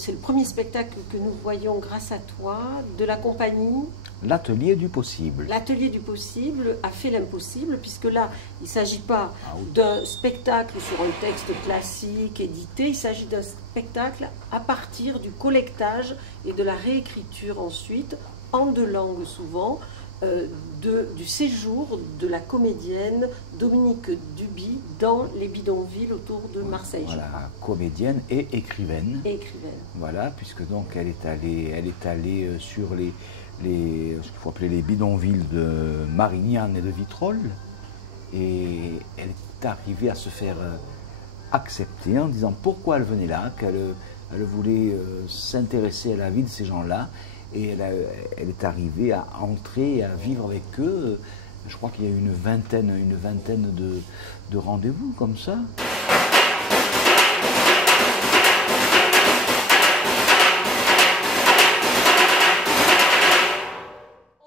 c'est le premier spectacle que nous voyons grâce à toi, de la compagnie L'Atelier du Possible. L'Atelier du Possible a fait l'impossible, puisque là, il ne s'agit pas d'un spectacle sur un texte classique, édité, il s'agit d'un spectacle à partir du collectage et de la réécriture ensuite, en deux langues souvent, du séjour de la comédienne Dominique Duby dans les bidonvilles autour de Marseille. Voilà, comédienne et écrivaine. Et écrivaine. Voilà, puisque donc elle est allée sur ce qu'il faut appeler les bidonvilles de Marignane et de Vitrolles, et elle est arrivée à se faire accepter en disant pourquoi elle venait là, qu'elle voulait s'intéresser à la vie de ces gens-là. Et elle est arrivée à entrer et à vivre avec eux. Je crois qu'il y a une vingtaine de rendez-vous comme ça.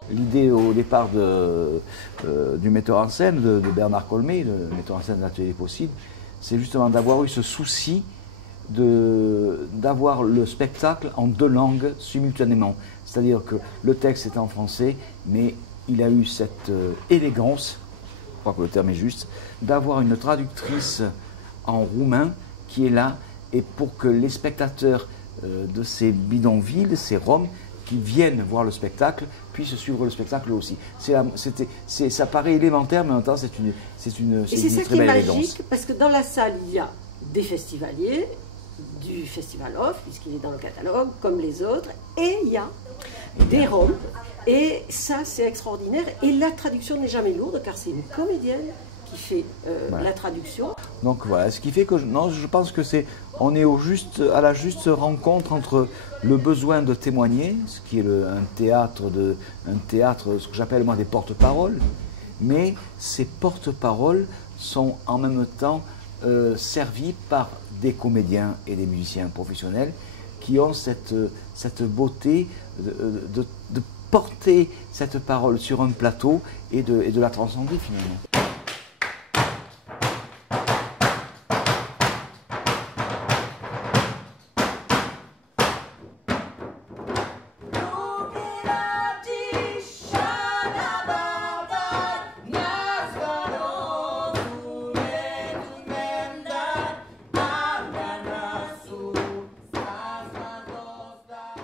L'idée au départ du metteur en scène, de Bernard Colmé, le metteur en scène de l'Atelier Possible, c'est justement d'avoir eu ce souci d'avoir le spectacle en deux langues simultanément. C'est-à-dire que le texte est en français, mais il a eu cette élégance, je crois que le terme est juste, d'avoir une traductrice en roumain qui est là, et pour que les spectateurs de ces bidonvilles, ces Roms, qui viennent voir le spectacle, puissent suivre le spectacle aussi. Ça paraît élémentaire, mais en même temps, c'est une très belle élégance. Et c'est ça qui est magique, parce que dans la salle, il y a des festivaliers, du Festival Off, puisqu'il est dans le catalogue, comme les autres, et il y a des Roms, et ça c'est extraordinaire, et la traduction n'est jamais lourde, car c'est une comédienne qui fait voilà, la traduction. Donc voilà, ce qui fait que je pense que on est à la juste rencontre entre le besoin de témoigner, ce qui est un théâtre, ce que j'appelle moi des porte-paroles, mais ces porte-paroles sont en même temps servis par des comédiens et des musiciens professionnels qui ont cette beauté de porter cette parole sur un plateau et de la transcender finalement.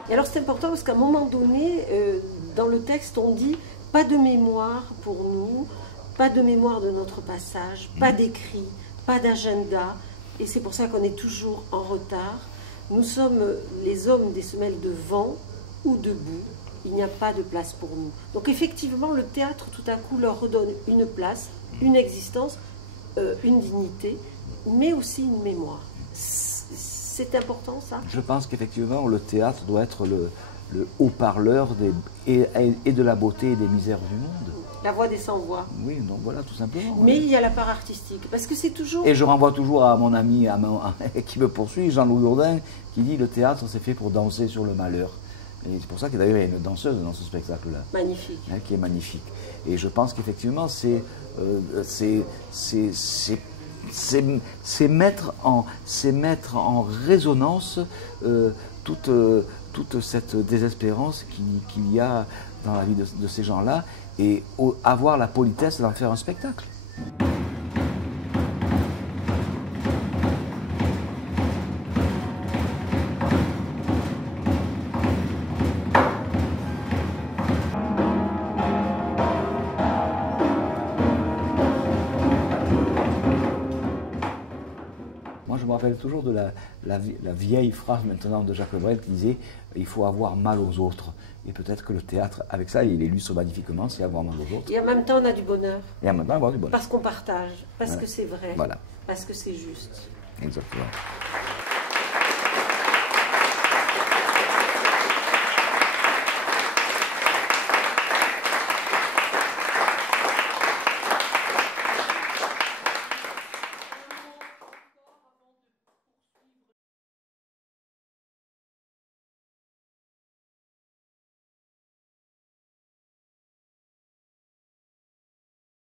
Et alors c'est important parce qu'à un moment donné, dans le texte, on dit « pas de mémoire pour nous, pas de mémoire de notre passage, pas d'écrit, pas d'agenda ». Et c'est pour ça qu'on est toujours en retard. Nous sommes les hommes des semelles de vent ou debout. Il n'y a pas de place pour nous. Donc effectivement, le théâtre, tout à coup, leur redonne une place, une existence, une dignité, mais aussi une mémoire. C'est important, ça? Je pense qu'effectivement, le théâtre doit être le haut-parleur et de la beauté et des misères du monde. La voix des sans-voix. Oui, donc voilà, tout simplement. Mais il y a la part artistique, parce que c'est toujours... Et je renvoie toujours à mon ami qui me poursuit, Jean-Louis Jourdain, qui dit « le théâtre, c'est fait pour danser sur le malheur ». Et c'est pour ça qu'il y a une danseuse dans ce spectacle-là. Magnifique. Hein, qui est magnifique. Et je pense qu'effectivement, c'est mettre en résonance toute cette désespérance qu'il y a dans la vie de ces gens-là et avoir la politesse d'en faire un spectacle. Moi, je me rappelle toujours de la vieille phrase maintenant de Jacques Brel qui disait « il faut avoir mal aux autres ». Et peut-être que le théâtre, avec ça, il illustre magnifiquement, c'est avoir mal aux autres. Et en même temps, on a du bonheur. Et en même temps, avoir du bonheur. Parce qu'on partage, parce que c'est vrai, voilà. parce que c'est juste. Exactement.